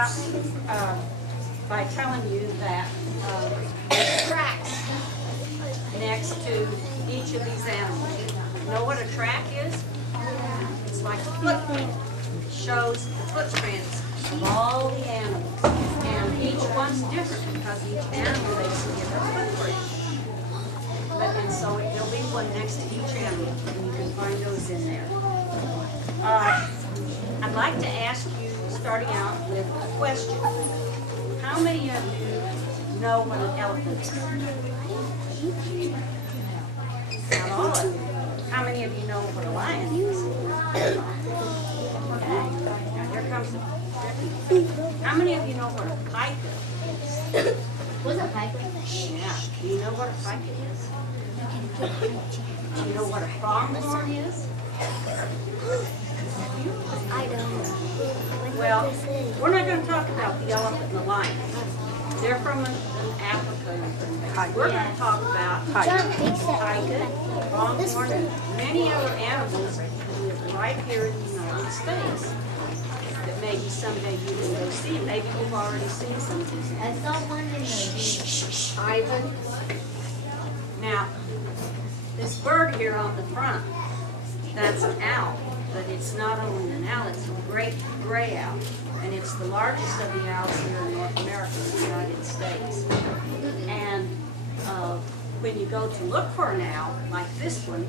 out by telling you that there's tracks next to each of these animals. You know what a track is? It's like a footprint. It shows the footprints of all the animals. And each one's different because each animal makes a different footprint. And so there'll be one next to each animal, and you can find those in there. I'd like to ask you, starting out with a question. How many of you know what an elephant is? Not all of you. How many of you know what a lion is? Okay. Now here comes the tricky. How many of you know what a piker is? What's a piker? Yeah. Do you know what a piker is? Do you know what a pronghorn is? I don't. Well, we're not going to talk about the elephant and the lion. They're from Africa. We're going to talk about tiger, pronghorn, and many other animals that live right here in the United States that maybe someday you can go see. Maybe you've already seen some of these I animals. saw one in the Ivan. Now, this bird here on the front, that's an owl. But it's not only an owl, it's a great gray owl. And it's the largest of the owls here in North America, the United States. And when you go to look for an owl, like this one,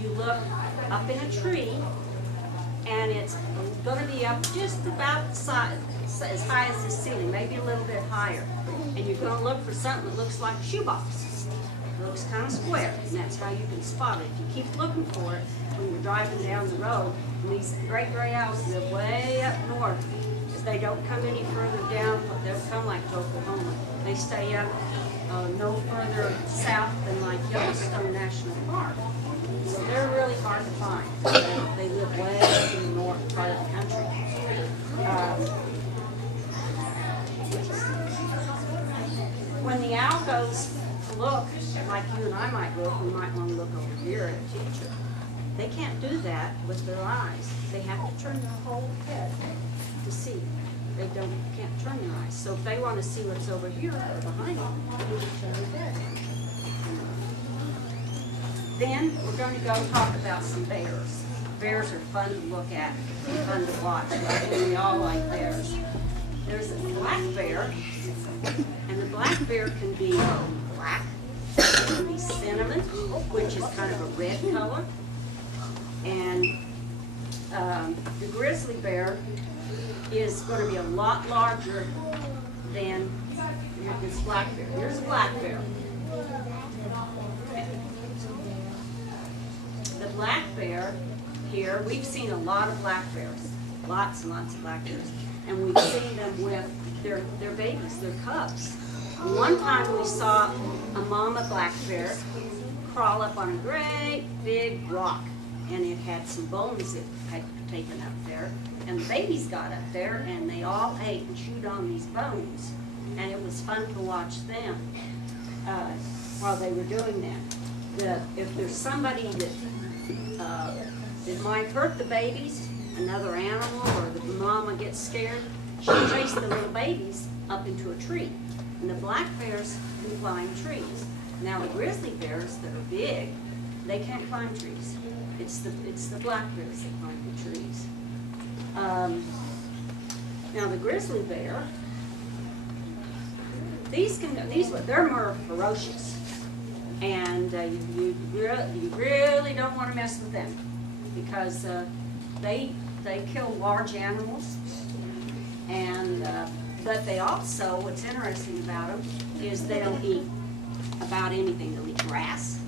you look up in a tree, and it's going to be up just about the size, as high as the ceiling, maybe a little bit higher. And you're going to look for something that looks like a shoebox. It looks kind of square, and that's how you can spot it. If you keep looking for it when you're driving down the road, and these great gray owls live way up north. They don't come any further down, but they'll come like to Oklahoma. They stay up no further south than like Yellowstone National Park. So they're really hard to find. They live way up in the north part of the country. When the owl goes to look, like you and I might look, we might want to look over here at a teacher. They can't do that with their eyes. They have to turn their whole head to see. They can't turn their eyes. So if they want to see what's over here or behind them, they need to turn their head. Then we're going to go talk about some bears. Bears are fun to look at, fun to watch. We all like bears. There's a black bear, and the black bear can be black, it can be cinnamon, which is kind of a red color, and the grizzly bear is going to be a lot larger than this black bear. Here's a black bear. The black bear here, we've seen a lot of black bears, lots and lots of black bears, and we've seen them with their babies, their cubs. One time we saw a mama black bear crawl up on a great big rock, and it had some bones that had taken up there. And the babies got up there, and they all ate and chewed on these bones. And it was fun to watch them while they were doing that. If there's somebody that might hurt the babies, another animal, or the mama gets scared, she'll chase the little babies up into a tree. And the black bears can climb trees. Now the grizzly bears that are big, they can't climb trees. It's the black bears that climb the trees. Now the grizzly bear, they're more ferocious, and you really don't want to mess with them because they kill large animals, and but they also, what's interesting about them is they'll eat about anything. They'll eat grass,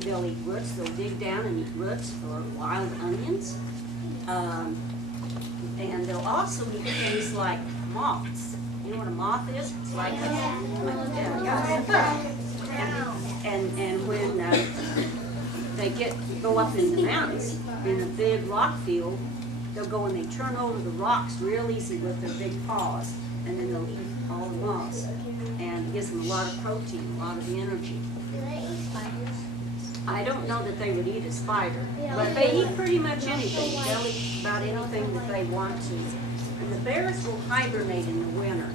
they'll eat roots, they'll dig down and eat roots or wild onions. And they'll also eat things like moths. You know what a moth is? It's like and when they go up in the mountains in a big rock field, they'll go and they turn over the rocks real easy with their big paws, and then they'll eat all the moths, and it gives them a lot of protein, a lot of energy. I don't know that they would eat a spider, but they eat pretty much anything. They'll eat about anything that they want to. And the bears will hibernate in the winter.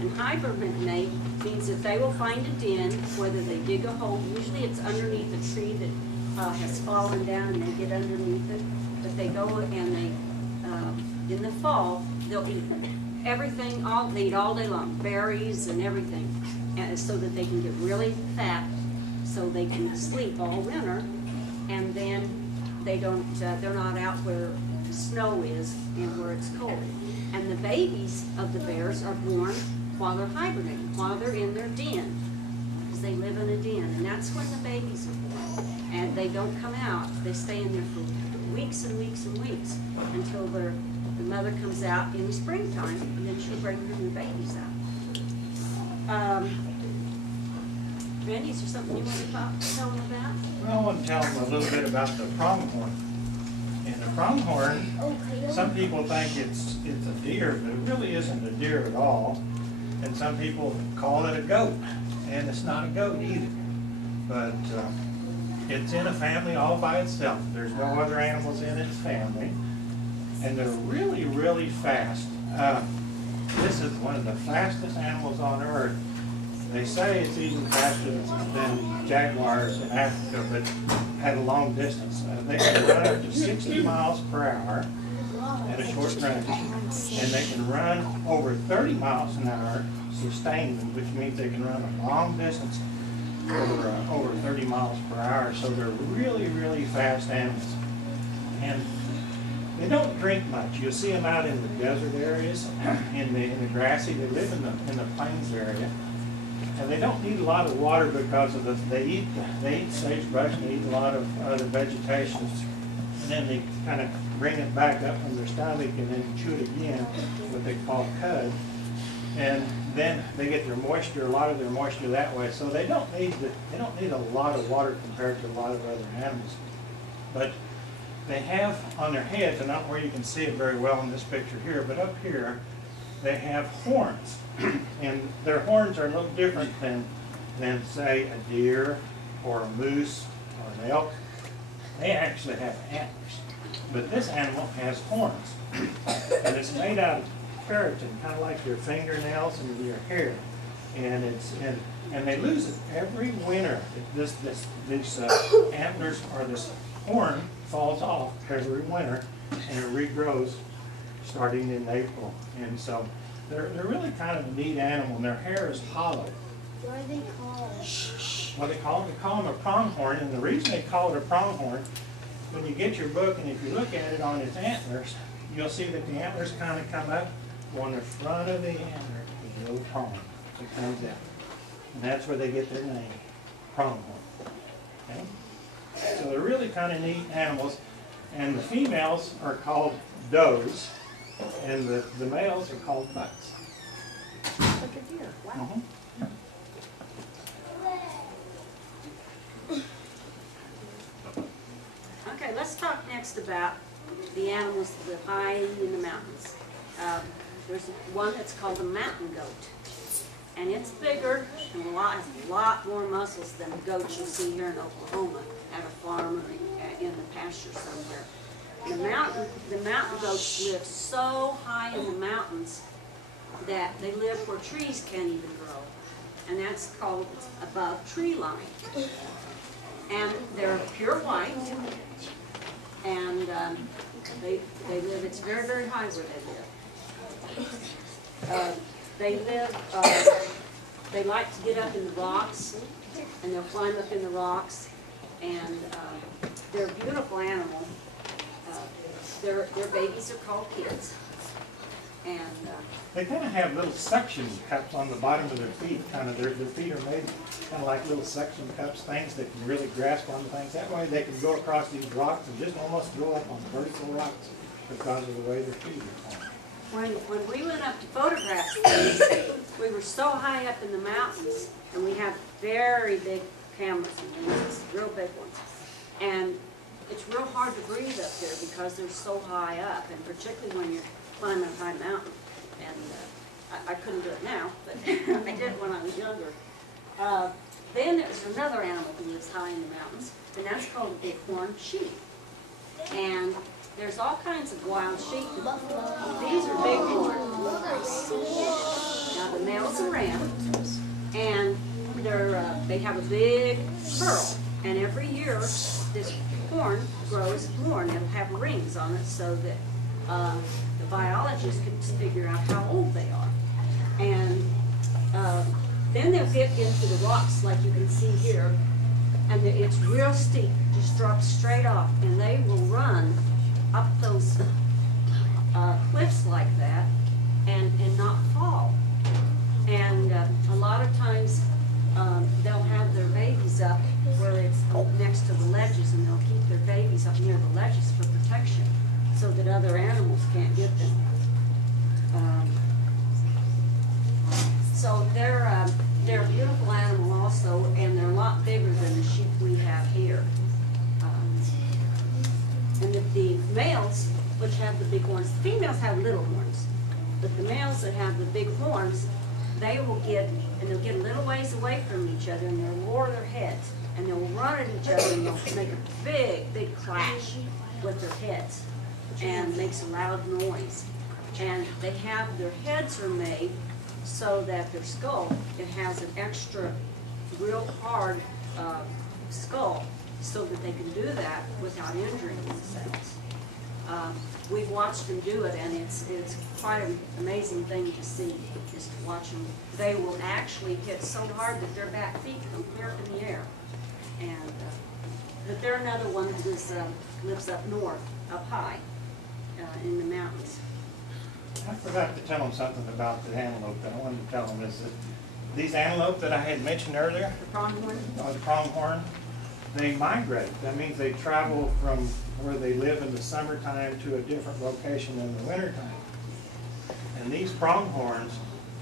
And hibernate means that they will find a den, whether they dig a hole. Usually it's underneath a tree that has fallen down and they get underneath it. But they go and they, in the fall, they'll eat everything, they eat all day long, berries and everything, and so that they can get really fat, so they can sleep all winter, and then they don't, they're not out where the snow is and where it's cold. And the babies of the bears are born while they're hibernating, while they're in their den, because they live in a den, and that's when the babies are born. And they don't come out, they stay in there for weeks and weeks and weeks until the mother comes out in the springtime, and then she'll bring her new babies out. Randy, is there something you want to tell them about? Well, I want to tell them a little bit about the pronghorn. And the pronghorn, some people think it's a deer, but it really isn't a deer at all. And some people call it a goat, and it's not a goat either. But it's in a family all by itself. There's no other animals in its family. And they're really, really fast. This is one of the fastest animals on earth. They say it's even faster than jaguars in Africa, but at a long distance. They can run up to 60 miles per hour at a short range, and they can run over 30 miles an hour sustained, which means they can run a long distance over 30 miles per hour. So they're really, really fast animals. And they don't drink much. You'll see them out in the desert areas, in the grassy. They live in the plains area. And they don't need a lot of water because of they eat sagebrush and they eat a lot of other vegetation, and then they kind of bring it back up from their stomach and then chew it again, what they call cud, and then they get their moisture, a lot of their moisture that way. So they don't need a lot of water compared to a lot of other animals. But they have on their heads, and not where you can see it very well in this picture here, but up here they have horns. And their horns are a little different than say a deer or a moose or an elk. They actually have antlers. But this animal has horns. And it's made out of keratin, kind of like your fingernails and your hair. And and they lose it every winter. These antlers or this horn falls off every winter, and it regrows starting in April. And so they're really kind of a neat animal, and their hair is hollow. What are they called? What they call them a pronghorn, and the reason they call it a pronghorn, when you get your book and if you look at it on its antlers, you'll see that the antlers kind of come up. On the front of the antler is a little prong that comes out, and that's where they get their name, pronghorn. Okay? So they're really kind of neat animals, and the females are called does, and the males are called bucks. Like a deer. Wow. Okay, let's talk next about the animals that live high in the mountains. There's one that's called the mountain goat, and it's bigger and has a lot more muscles than the goats you see here in Oklahoma at a farm or in the pasture somewhere. The mountain goats live so high in the mountains that they live where trees can't even grow, and that's called above tree line. And they're pure white, and they live. It's very, very high where they live. They like to get up in the rocks, and they'll climb up in the rocks, and they're a beautiful animal. Their babies are called kids, and they kind of have little suction cups on the bottom of their feet. Kind of their feet are made kind of like little suction cups, things that can really grasp onto things. That way they can go across these rocks and just almost go up on vertical rocks because of the way their feet are formed. When we went up to photograph these, we were so high up in the mountains, and we have very big cameras and lenses, real big ones. And it's real hard to breathe up there because they're so high up, and particularly when you're climbing a high mountain. And I couldn't do it now, but I did when I was younger. Then there's another animal who lives high in the mountains, and that's called a bighorn sheep. And there's all kinds of wild sheep. These are bighorn. male's a ram, and they have a big pearl. And every year, this horn grows more, and it'll have rings on it so that the biologists can figure out how old they are. And then they'll get into the rocks like you can see here, and it's real steep, just drops straight off, and they will run up those cliffs like that and not fall. And a lot of times they'll have their babies up where it's next to the ledges, and they'll keep their babies up near the ledges for protection so that other animals can't get them. So they're a beautiful animal also, and they're a lot bigger than the sheep we have here. And the males, which have the big horns, the females have little horns, but the males that have the big horns, they will get, and they'll get a little ways away from each other, and they'll lower their heads, and they'll run at each other, and they'll make a big, big clash with their heads, and makes a loud noise. And they have, their heads are made so that their skull, it has an extra real hard skull so that they can do that without injuring themselves. We've watched them do it, and it's quite an amazing thing to see, just to watch them. They will actually hit so hard that their back feet come clear up in the air. And but they're another one that lives up north, up high in the mountains. I forgot to tell them something about the antelope that I wanted to tell them is that these antelope that I had mentioned earlier, The pronghorn? the pronghorn, they migrate. That means they travel from where they live in the summertime to a different location in the wintertime. And these pronghorns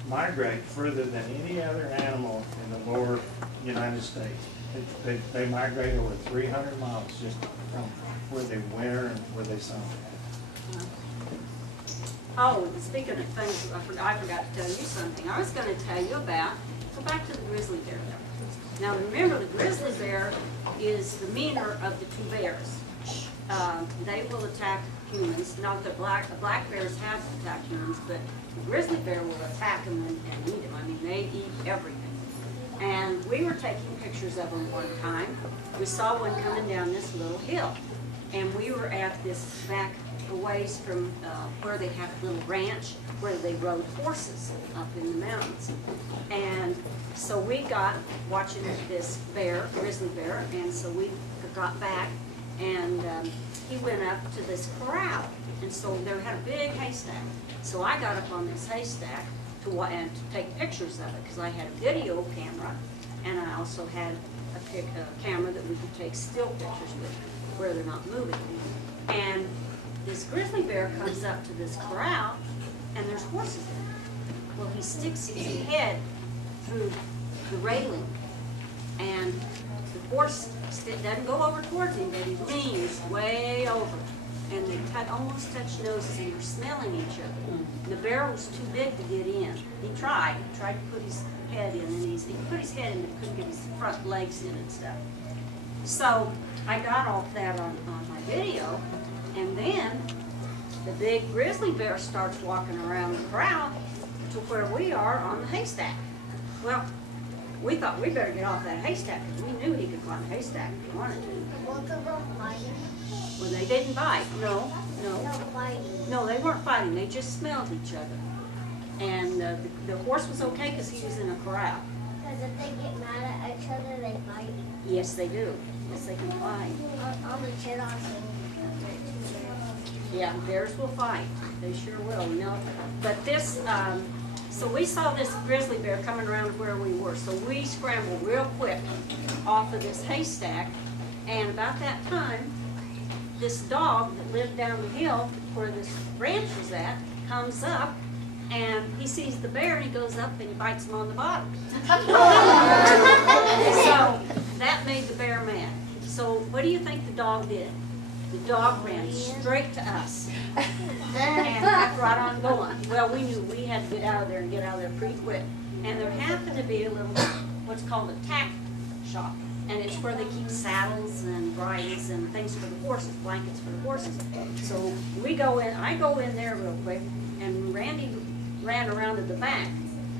migrate further than any other animal in the lower United States. They migrate over 300 miles just from where they winter and where they summer. Oh, and speaking of things, I forgot to tell you something. I was going to tell you about, go back to the grizzly bear. Now remember, the grizzly bear is the meaner of the two bears. They will attack humans. Not that black bears have attacked humans, but the grizzly bear will attack them and eat them. I mean, they eat everything. And we were taking pictures of them one time. We saw one coming down this little hill, and we were at this back a ways from where they have a little ranch where they rode horses up in the mountains. And so we got watching this bear, grizzly bear, and so we got back, and he went up to this corral, and so they had a big haystack. So I got up on this haystack to take pictures of it, because I had a video camera, and I also had a camera that we could take still pictures with where they're not moving. And this grizzly bear comes up to this corral, and there's horses in it. Well, he sticks his head through the railing, and the horse doesn't go over towards him, but he leans way over, and they almost touch noses, and they're smelling each other. And the bear was too big to get in. He tried to put his head in, and he put his head in, but couldn't get his front legs in and stuff. So I got all that on my video. And then the big grizzly bear starts walking around the corral to where we are on the haystack. Well, we thought we better get off that haystack because we knew he could climb a haystack if he wanted to. Both of them fighting? Well, they didn't bite. No. No fighting. No, they weren't fighting. They just smelled each other. And the horse was okay because he was in a corral. Because if they get mad at each other, they fight. Yes, they do. Yes, they can fight. On the chin also. Yeah, bears will fight. They sure will, you know. But this, so we saw this grizzly bear coming around where we were. So we scrambled real quick off of this haystack. And about that time, this dog that lived down the hill where this ranch was at comes up, and he sees the bear, and he goes up and he bites him on the bottom. So that made the bear mad. So what do you think the dog did? The dog ran straight to us and kept right on going. Well, we knew we had to get out of there and get out of there pretty quick. And there happened to be a little, what's called a tack shop. And it's where they keep saddles and bridles and things for the horses, blankets for the horses. So we go in, I go in there real quick, and Randy ran around to the back.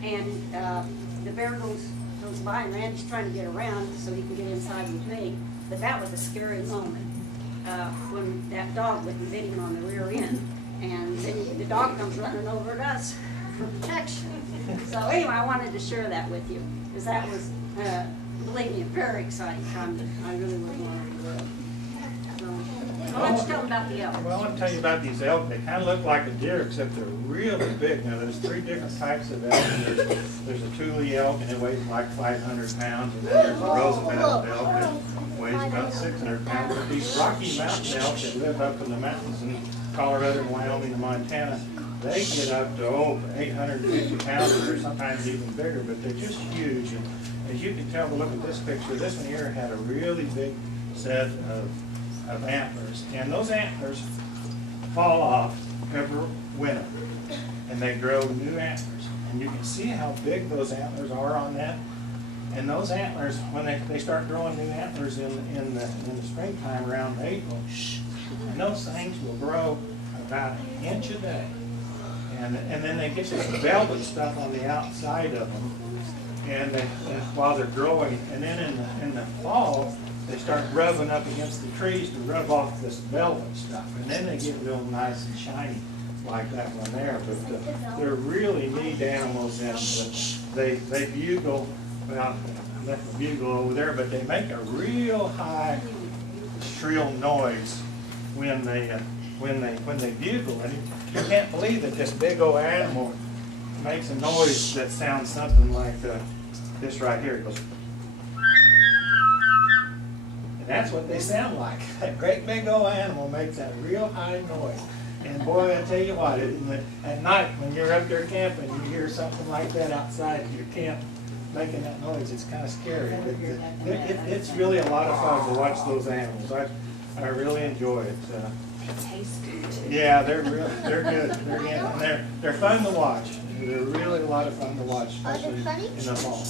and the bear goes by, and Randy's trying to get around so he can get inside with me. But that was a scary moment when that dog went and bit him on the rear end, and then the dog comes running over at us for protection. So anyway, I wanted to share that with you, because that was, believe me, a very exciting time that I really wouldn't want to relive. So, why don't you tell them about the elk? Well, I want to tell you about these elk. They kind of look like a deer, except they're really big. Now, there's 3 different types of elk. There's a Thule elk, and it weighs like 500 pounds. And then there's a Roosevelt elk that weighs about 600 pounds. But these Rocky Mountain elk that live up in the mountains in Colorado, Wyoming, and Montana, they get up to 850 pounds, or sometimes even bigger, but they're just huge. And as you can tell, look at this picture. This one here had a really big set of antlers, and those antlers fall off every winter, and they grow new antlers. And you can see how big those antlers are on that. And those antlers, when they start growing new antlers in the springtime around April, and those things will grow about an inch a day. And then they get this velvet stuff on the outside of them, and while they're growing, and then in the fall they start rubbing up against the trees to rub off this velvet stuff, and then they get real nice and shiny like that one there. But they're really neat animals, and they bugle. Well, I left the bugle over there, but they make a real high, shrill noise when they bugle. And you can't believe that this big old animal makes a noise that sounds something like this right here. It goes, and that's what they sound like. That great big old animal makes that real high noise. And boy, I tell you what, at night when you're up there camping, you hear something like that outside your camp making that noise. It's kind of scary. It's really a lot of fun to watch those animals. I really enjoy it. They taste good too. Yeah, they're good. They're fun to watch. They're really a lot of fun to watch, especially in the fall.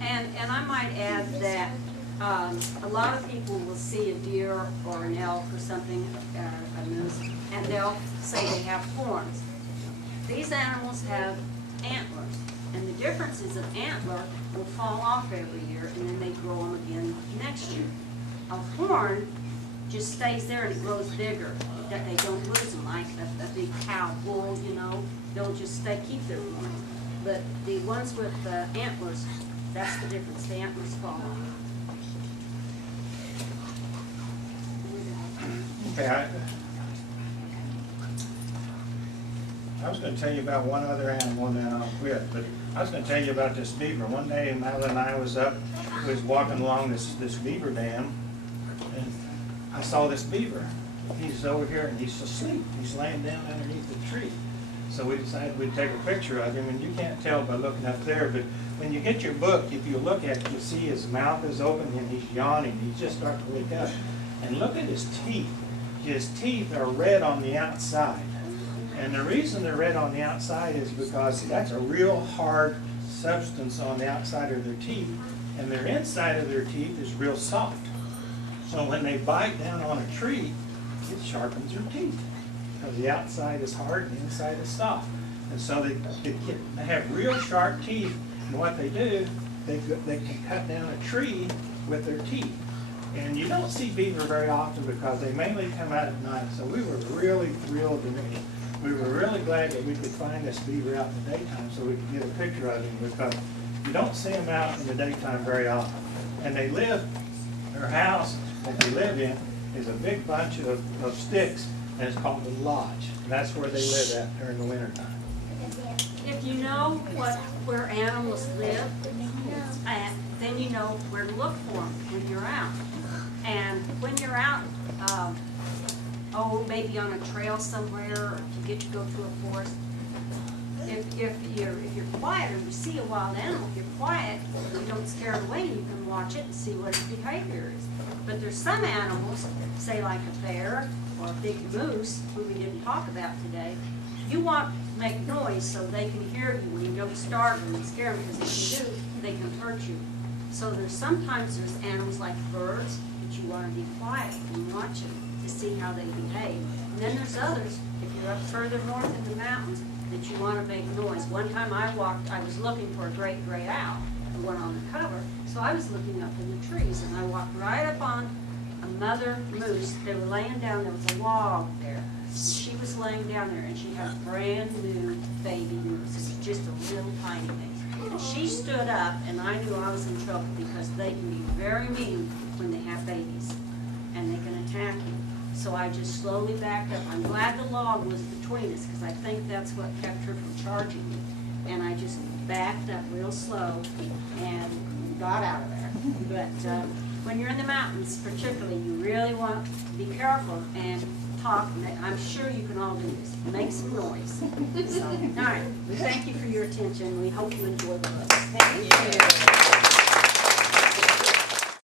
And I might add that a lot of people will see a deer or an elk or something, a moose, and they'll say they have horns. These animals have antlers, and the difference is an antler will fall off every year, and then they grow them again next year. A horn just stays there and it grows bigger. That they don't lose them like a big cow, bull, you know. They'll just keep their horns. But the ones with antlers, that's the difference. The antlers fall off. Okay, I was going to tell you about one other animal and then I'll quit. But I was going to tell you about this beaver. One day, Madelyn and I was walking along this beaver dam, and I saw this beaver. He's over here and he's asleep. He's laying down underneath the tree. So we decided we'd take a picture of him, and you can't tell by looking up there, but when you get your book, if you look at it, you'll see his mouth is open and he's yawning. He's just starting to wake up. And look at his teeth. His teeth are red on the outside. And the reason they're red on the outside is because that's a real hard substance on the outside of their teeth, and their inside of their teeth is real soft. So when they bite down on a tree, it sharpens their teeth, because the outside is hard and the inside is soft. And so they have real sharp teeth, and what they do, they can cut down a tree with their teeth. And you don't see beaver very often because they mainly come out at night. So we were really thrilled, and we were really glad that we could find this beaver out in the daytime so we could get a picture of him, because you don't see them out in the daytime very often. And they live, their house that they live in is a big bunch of sticks, and it's called the lodge. And that's where they live at during the wintertime. If you know where animals live, then you know where to look for them when you're out. And when you're out, maybe on a trail somewhere, or if you get to go to a forest, if you're quiet or you see a wild animal, if you're quiet, you don't scare it away, you can watch it and see what its behavior is. But there's some animals, say like a bear or a big moose, who we didn't talk about today, you want to make noise so they can hear you when you don't startle them and scare them, because if you do, they can hurt you. So sometimes there's animals like birds that you want to be quiet and watch them to see how they behave. And then there's others, if you're up further north in the mountains, that you want to make noise. One time I was looking for a great gray owl, the one on the cover, so I was looking up in the trees, and I walked right up on a mother moose. They were laying down, there was a log there. She was laying down there, and she had a brand new baby moose. It was just a little tiny thing. And she stood up, and I knew I was in trouble because they can be very mean when they have babies, and they can attack you. So I just slowly backed up. I'm glad the log was between us because I think that's what kept her from charging me. And I just backed up real slow and got out of there. But when you're in the mountains, particularly, you really want to be careful and talk. I'm sure you can all do this. Make some noise. So, all right. We thank you for your attention. We hope you enjoy the book. Thank you.